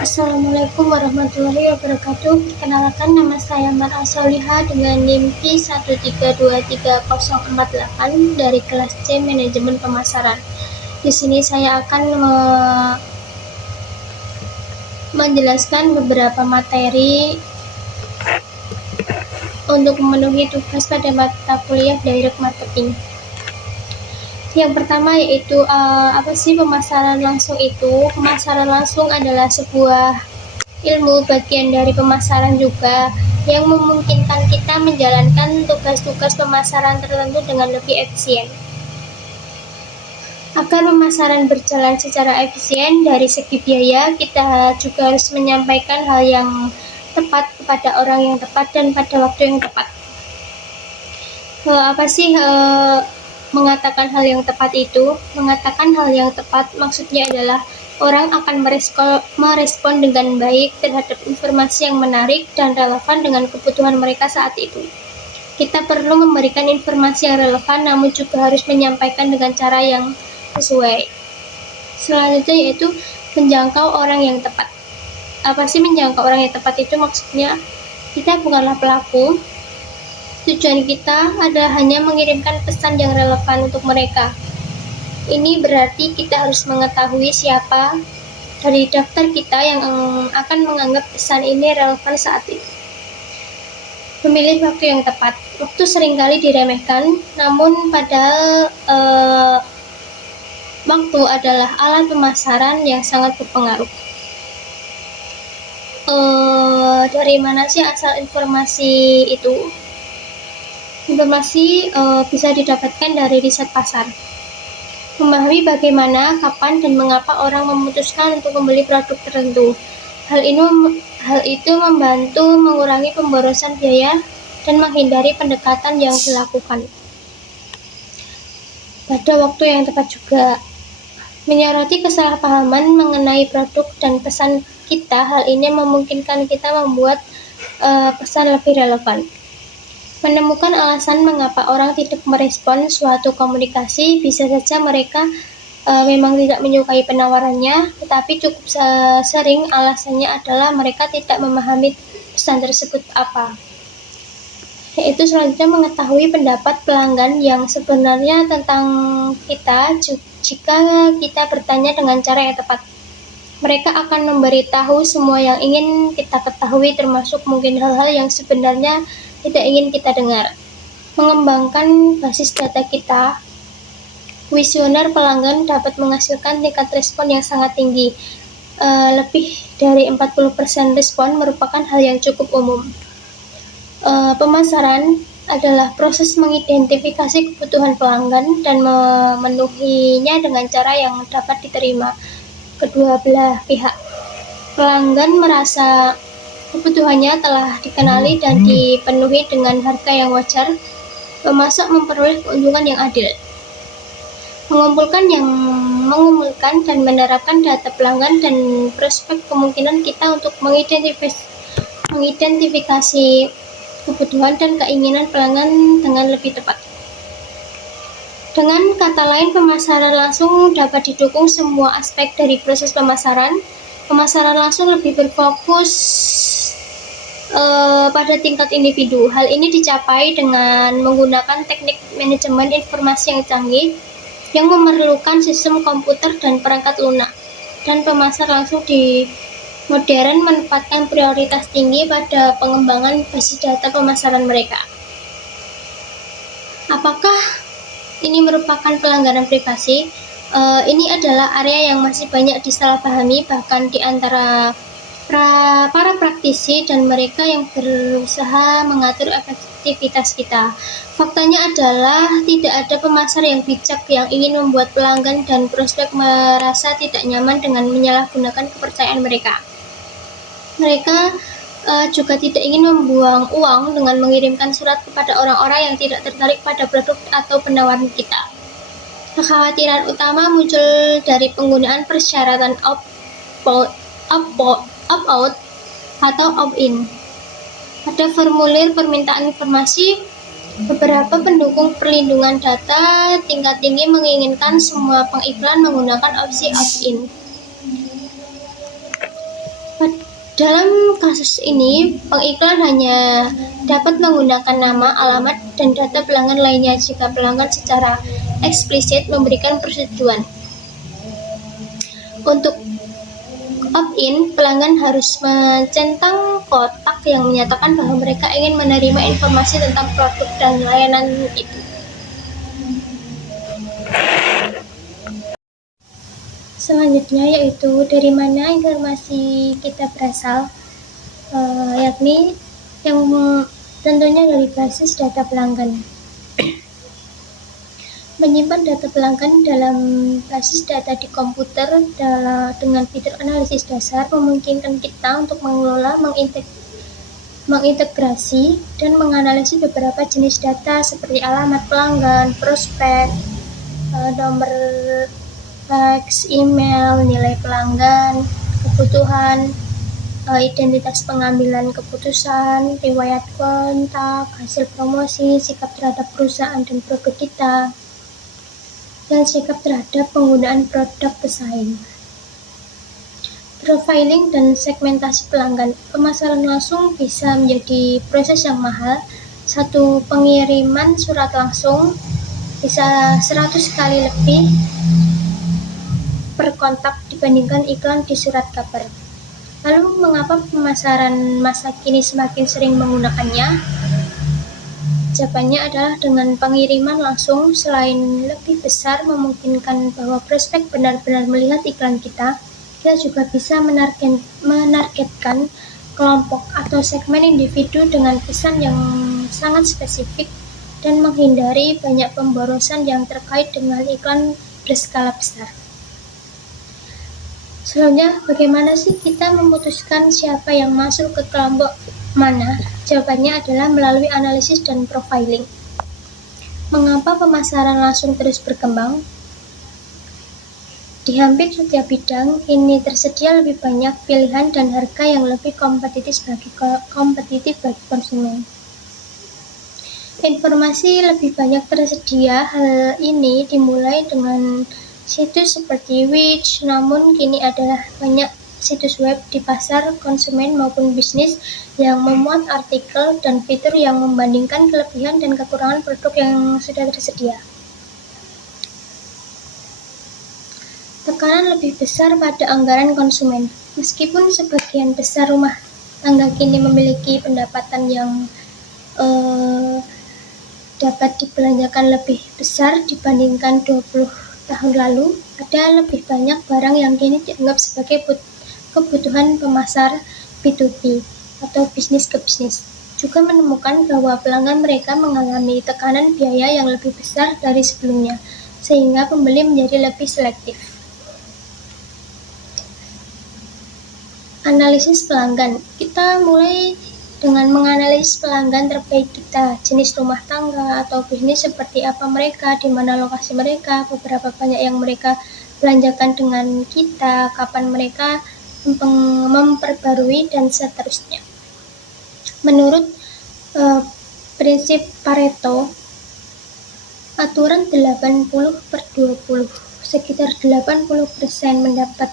Assalamualaikum warahmatullahi wabarakatuh. Perkenalkan, nama saya Mar'a Soliha dengan NIM P1323048 dari kelas C Manajemen Pemasaran. Di sini saya akan menjelaskan beberapa materi untuk memenuhi tugas pada mata kuliah Direct Marketing. Yang pertama yaitu apa sih pemasaran langsung itu? Pemasaran langsung adalah sebuah ilmu bagian dari pemasaran juga yang memungkinkan kita menjalankan tugas-tugas pemasaran tertentu dengan lebih efisien. Agar pemasaran berjalan secara efisien dari segi biaya, kita juga harus menyampaikan hal yang tepat kepada orang yang tepat dan pada waktu yang tepat. Apa sih mengatakan hal yang tepat itu? Mengatakan hal yang tepat maksudnya adalah orang akan merespon dengan baik terhadap informasi yang menarik dan relevan dengan kebutuhan mereka saat itu. Kita perlu memberikan informasi yang relevan, namun juga harus menyampaikan dengan cara yang sesuai. Selanjutnya yaitu menjangkau orang yang tepat. Apa sih menjangkau orang yang tepat itu? Maksudnya kita bukanlah pelaku. Tujuan kita adalah hanya mengirimkan pesan yang relevan untuk mereka. Ini berarti kita harus mengetahui siapa dari daftar kita yang akan menganggap pesan ini relevan saat itu. Memilih waktu yang tepat. Waktu seringkali diremehkan, namun padahal waktu adalah alat pemasaran yang sangat berpengaruh. Dari mana sih asal informasi itu? Informasi bisa didapatkan dari riset pasar. Memahami bagaimana, kapan, dan mengapa orang memutuskan untuk membeli produk tertentu. Hal itu membantu mengurangi pemborosan biaya dan menghindari pendekatan yang dilakukan. Pada waktu yang tepat juga. Menyoroti kesalahpahaman mengenai produk dan pesan kita, hal ini memungkinkan kita membuat pesan lebih relevan. Menemukan alasan mengapa orang tidak merespon suatu komunikasi. Bisa saja mereka memang tidak menyukai penawarannya, tetapi cukup sering alasannya adalah mereka tidak memahami pesan tersebut apa. Yaitu selanjutnya mengetahui pendapat pelanggan yang sebenarnya tentang kita. Jika kita bertanya dengan cara yang tepat, mereka akan memberitahu semua yang ingin kita ketahui, termasuk mungkin hal-hal yang sebenarnya tidak ingin kita dengar. Mengembangkan basis data kita, kuesioner pelanggan dapat menghasilkan tingkat respon yang sangat tinggi. Lebih dari 40% respon merupakan hal yang cukup umum. Pemasaran adalah proses mengidentifikasi kebutuhan pelanggan dan memenuhinya dengan cara yang dapat diterima kedua belah pihak. Pelanggan merasa kebutuhannya telah dikenali dan dipenuhi dengan harga yang wajar. Pemasok memperoleh keuntungan yang adil. Mengumpulkan dan menerapkan data pelanggan dan prospek kemungkinan kita untuk mengidentifikasi kebutuhan dan keinginan pelanggan dengan lebih tepat. Dengan kata lain, pemasaran langsung dapat didukung semua aspek dari proses pemasaran. Pemasaran langsung lebih berfokus pada tingkat individu. Hal ini dicapai dengan menggunakan teknik manajemen informasi yang canggih yang memerlukan sistem komputer dan perangkat lunak. Dan pemasar langsung di modern menempatkan prioritas tinggi pada pengembangan basis data pemasaran mereka. Apakah ini merupakan pelanggaran privasi? Ini adalah area yang masih banyak disalahpahami, bahkan di antara para praktisi dan mereka yang berusaha mengatur efektivitas kita. Faktanya adalah tidak ada pemasar yang bijak yang ingin membuat pelanggan dan prospek merasa tidak nyaman dengan menyalahgunakan kepercayaan mereka. Mereka juga tidak ingin membuang uang dengan mengirimkan surat kepada orang-orang yang tidak tertarik pada produk atau penawaran kita. Kekhawatiran utama muncul dari penggunaan persyaratan opt-out atau opt-in. Pada formulir permintaan informasi, beberapa pendukung perlindungan data tingkat tinggi menginginkan semua pengiklan menggunakan opsi opt-in. Dalam kasus ini, pengiklan hanya dapat menggunakan nama, alamat, dan data pelanggan lainnya jika pelanggan secara eksplisit memberikan persetujuan. Untuk opt-in, pelanggan harus mencentang kotak yang menyatakan bahwa mereka ingin menerima informasi tentang produk dan layanan itu. Selanjutnya yaitu dari mana informasi kita berasal, yakni yang tentunya dari basis data pelanggan. Menyimpan data pelanggan dalam basis data di komputer dengan fitur analisis dasar memungkinkan kita untuk mengelola, mengintegrasi, dan menganalisis beberapa jenis data seperti alamat pelanggan, prospek, nomor fax, email, nilai pelanggan, kebutuhan, identitas pengambilan keputusan, riwayat kontak, hasil promosi, sikap terhadap perusahaan dan produk kita, dan sikap terhadap penggunaan produk pesaing. Profiling dan segmentasi pelanggan. Pemasaran langsung bisa menjadi proses yang mahal. Satu pengiriman surat langsung bisa 100 kali lebih per kontak dibandingkan iklan di surat kabar. Lalu mengapa pemasaran masa kini semakin sering menggunakannya? Jawabannya adalah dengan pengiriman langsung, selain lebih besar memungkinkan bahwa prospek benar-benar melihat iklan kita juga bisa menargetkan kelompok atau segmen individu dengan pesan yang sangat spesifik dan menghindari banyak pemborosan yang terkait dengan iklan berskala besar. Selanjutnya, bagaimana sih kita memutuskan siapa yang masuk ke kelompok mana? Jawabannya adalah melalui analisis dan profiling. Mengapa pemasaran langsung terus berkembang? Di hampir setiap bidang, ini tersedia lebih banyak pilihan dan harga yang lebih kompetitif bagi konsumen. Informasi lebih banyak tersedia. Hal ini dimulai dengan situs seperti Wix, namun kini adalah banyak situs web di pasar konsumen maupun bisnis yang memuat artikel dan fitur yang membandingkan kelebihan dan kekurangan produk yang sudah tersedia. Tekanan lebih besar pada anggaran konsumen. Meskipun sebagian besar rumah tangga kini memiliki pendapatan yang dapat dibelanjakan lebih besar dibandingkan 20 tahun lalu, ada lebih banyak barang yang kini dianggap sebagai kebutuhan pemasar B2B atau bisnis ke bisnis. Juga menemukan bahwa pelanggan mereka mengalami tekanan biaya yang lebih besar dari sebelumnya, sehingga pembeli menjadi lebih selektif. Analisis pelanggan. Kita mulai dengan menganalisis pelanggan terbaik kita, jenis rumah tangga atau bisnis seperti apa mereka, di mana lokasi mereka, beberapa banyak yang mereka belanjakan dengan kita, kapan mereka memperbarui, dan seterusnya. Menurut prinsip Pareto, aturan 80/20, sekitar 80% mendapat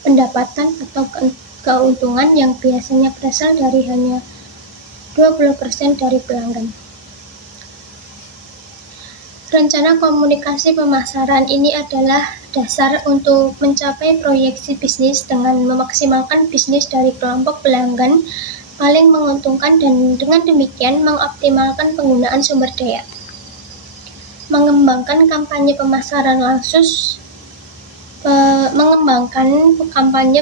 pendapatan atau keuntungan yang biasanya berasal dari hanya 20% dari pelanggan. Rencana komunikasi pemasaran ini adalah dasar untuk mencapai proyeksi bisnis dengan memaksimalkan bisnis dari kelompok pelanggan paling menguntungkan dan dengan demikian mengoptimalkan penggunaan sumber daya. Mengembangkan kampanye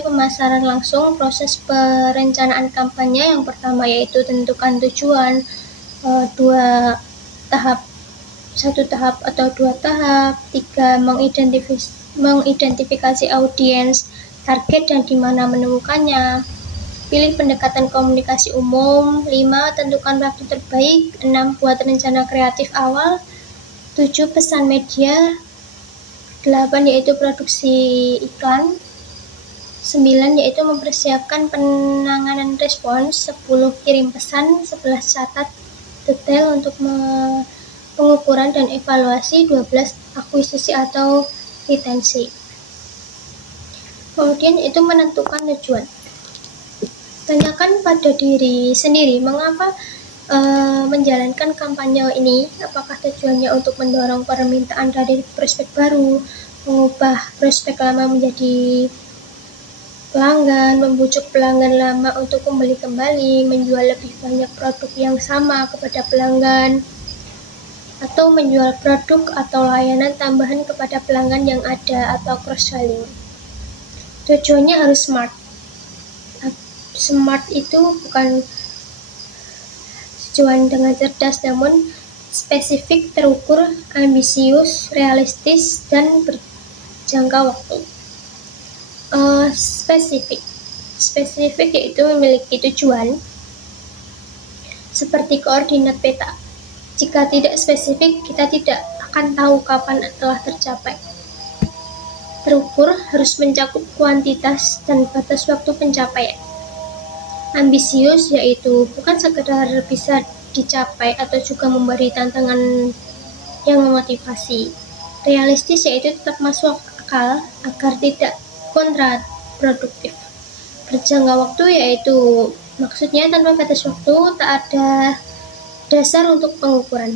pemasaran langsung, proses perencanaan kampanye yang pertama yaitu tentukan tujuan, 1 tahap atau 2 tahap, 3 mengidentifikasi audiens target dan di mana menemukannya, pilih pendekatan komunikasi umum, 5 tentukan waktu terbaik, 6 buat rencana kreatif awal, 7 pesan media, 8 yaitu produksi iklan, 9 yaitu mempersiapkan penanganan respons, 10 kirim pesan, 11 catat detail untuk pengukuran dan evaluasi, 12 akuisisi atau retensi. Kemudian itu menentukan tujuan. Tanyakan pada diri sendiri mengapa menjalankan kampanye ini. Apakah tujuannya untuk mendorong permintaan dari prospek baru, mengubah prospek lama menjadi pelanggan, membujuk pelanggan lama untuk membeli kembali, menjual lebih banyak produk yang sama kepada pelanggan, atau menjual produk atau layanan tambahan kepada pelanggan yang ada, atau cross-selling. Tujuannya harus smart. Smart itu bukan tujuan dengan cerdas, namun spesifik, terukur, ambisius, realistis, dan berjangka waktu. Spesifik yaitu memiliki tujuan seperti koordinat peta. Jika tidak spesifik, kita tidak akan tahu kapan telah tercapai. Terukur harus mencakup kuantitas dan batas waktu pencapaian. Ambisius yaitu bukan sekedar bisa dicapai atau juga memberi tantangan yang memotivasi. Realistis yaitu tetap masuk akal agar tidak kontraproduktif. Berjangka waktu yaitu maksudnya tanpa batas waktu, tak ada dasar untuk pengukuran.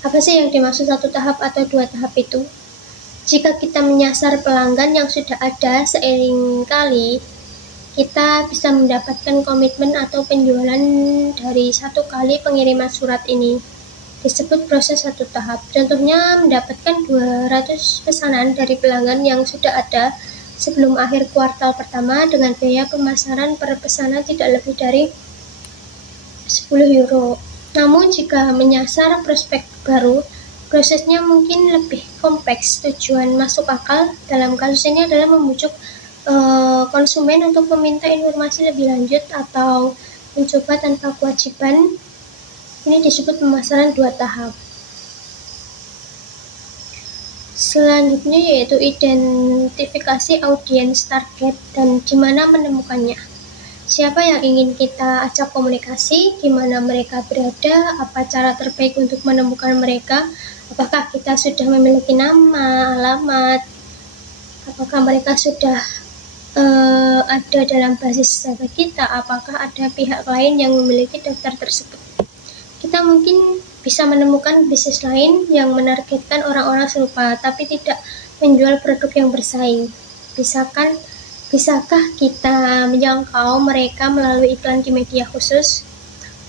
Apa sih yang dimaksud satu tahap atau dua tahap itu? Jika kita menyasar pelanggan yang sudah ada, seiring kali kita bisa mendapatkan komitmen atau penjualan dari satu kali pengiriman surat ini. Disebut proses satu tahap. Contohnya mendapatkan 200 pesanan dari pelanggan yang sudah ada sebelum akhir kuartal pertama dengan biaya pemasaran per pesanan tidak lebih dari 10 euro. Namun jika menyasar prospek baru, prosesnya mungkin lebih kompleks. Tujuan masuk akal dalam kasus ini adalah membujuk konsumen untuk meminta informasi lebih lanjut atau mencoba tanpa kewajiban. Ini disebut pemasaran 2 tahap. Selanjutnya yaitu identifikasi audiens target dan di mana menemukannya. Siapa yang ingin kita ajak komunikasi, di mana mereka berada, apa cara terbaik untuk menemukan mereka, apakah kita sudah memiliki nama, alamat, apakah mereka sudah ada dalam basis data kita, apakah ada pihak lain yang memiliki daftar tersebut. Kita mungkin bisa menemukan bisnis lain yang menargetkan orang-orang serupa, tapi tidak menjual produk yang bersaing. Bisakah kita menjangkau mereka melalui iklan di media khusus?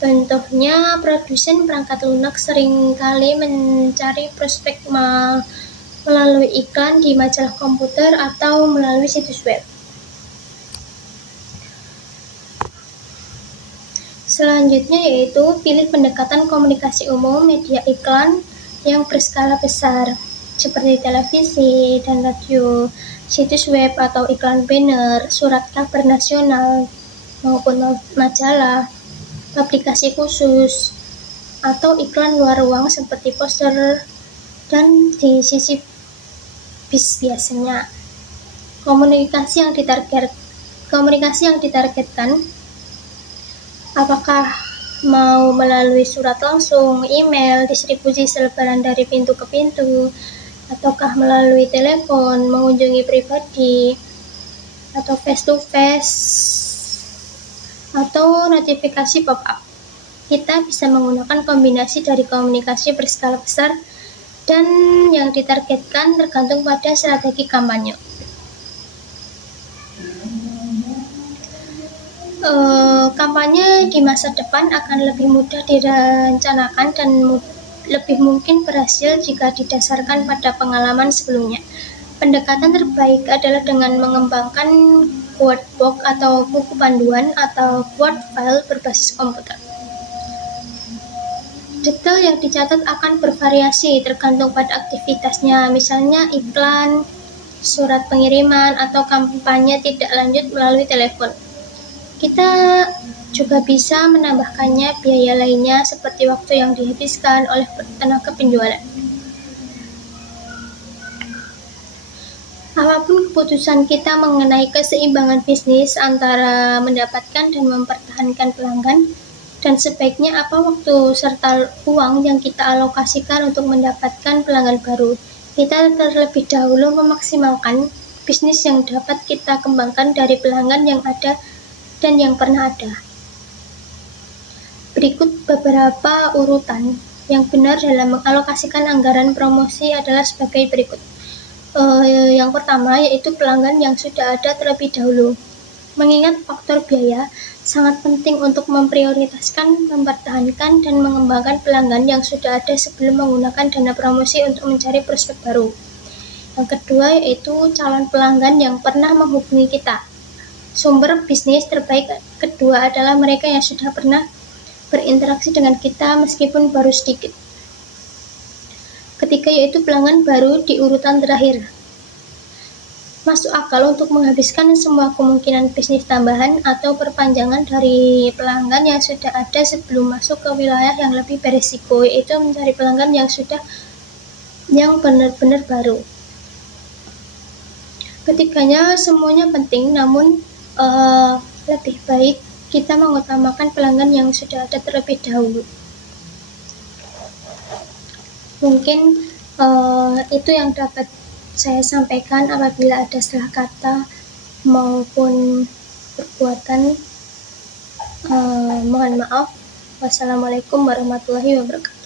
Contohnya, produsen perangkat lunak seringkali mencari prospek melalui iklan di majalah komputer atau melalui situs web. Selanjutnya yaitu pilih pendekatan komunikasi umum media iklan yang berskala besar, seperti televisi dan radio, situs web atau iklan banner, surat kabar nasional maupun majalah, aplikasi khusus, atau iklan luar ruang seperti poster dan di sisi bis biasanya. Komunikasi yang ditargetkan apakah mau melalui surat langsung, email, distribusi selebaran dari pintu ke pintu, ataukah melalui telepon, mengunjungi pribadi, atau face to face, atau notifikasi pop-up. Kita bisa menggunakan kombinasi dari komunikasi berskala besar dan yang ditargetkan tergantung pada strategi kampanye. Kampanye di masa depan akan lebih mudah direncanakan dan lebih mungkin berhasil jika didasarkan pada pengalaman sebelumnya. Pendekatan terbaik adalah dengan mengembangkan quote book atau buku panduan atau quote file berbasis komputer. Detail yang dicatat akan bervariasi tergantung pada aktivitasnya, misalnya iklan, surat pengiriman, atau kampanye tidak lanjut melalui telepon. Kita juga bisa menambahkannya biaya lainnya seperti waktu yang dihabiskan oleh tenaga penjualan. Apapun keputusan kita mengenai keseimbangan bisnis antara mendapatkan dan mempertahankan pelanggan, dan sebaiknya apa waktu serta uang yang kita alokasikan untuk mendapatkan pelanggan baru. Kita terlebih dahulu memaksimalkan bisnis yang dapat kita kembangkan dari pelanggan yang ada dan yang pernah ada. Berikut beberapa urutan yang benar dalam mengalokasikan anggaran promosi adalah sebagai berikut. Yang pertama yaitu pelanggan yang sudah ada terlebih dahulu. Mengingat faktor biaya, sangat penting untuk memprioritaskan, mempertahankan, dan mengembangkan pelanggan yang sudah ada sebelum menggunakan dana promosi untuk mencari prospek baru. Yang kedua yaitu calon pelanggan yang pernah menghubungi kita. Sumber bisnis terbaik kedua adalah mereka yang sudah pernah berinteraksi dengan kita meskipun baru sedikit. Ketiga yaitu pelanggan baru di urutan terakhir. Masuk akal untuk menghabiskan semua kemungkinan bisnis tambahan atau perpanjangan dari pelanggan yang sudah ada sebelum masuk ke wilayah yang lebih berisiko, yaitu mencari pelanggan yang benar-benar baru. Ketiganya semuanya penting, namun lebih baik kita mengutamakan pelanggan yang sudah ada terlebih dahulu. Mungkin itu yang dapat saya sampaikan. Apabila ada salah kata maupun perbuatan, mohon maaf. Wassalamualaikum warahmatullahi wabarakatuh.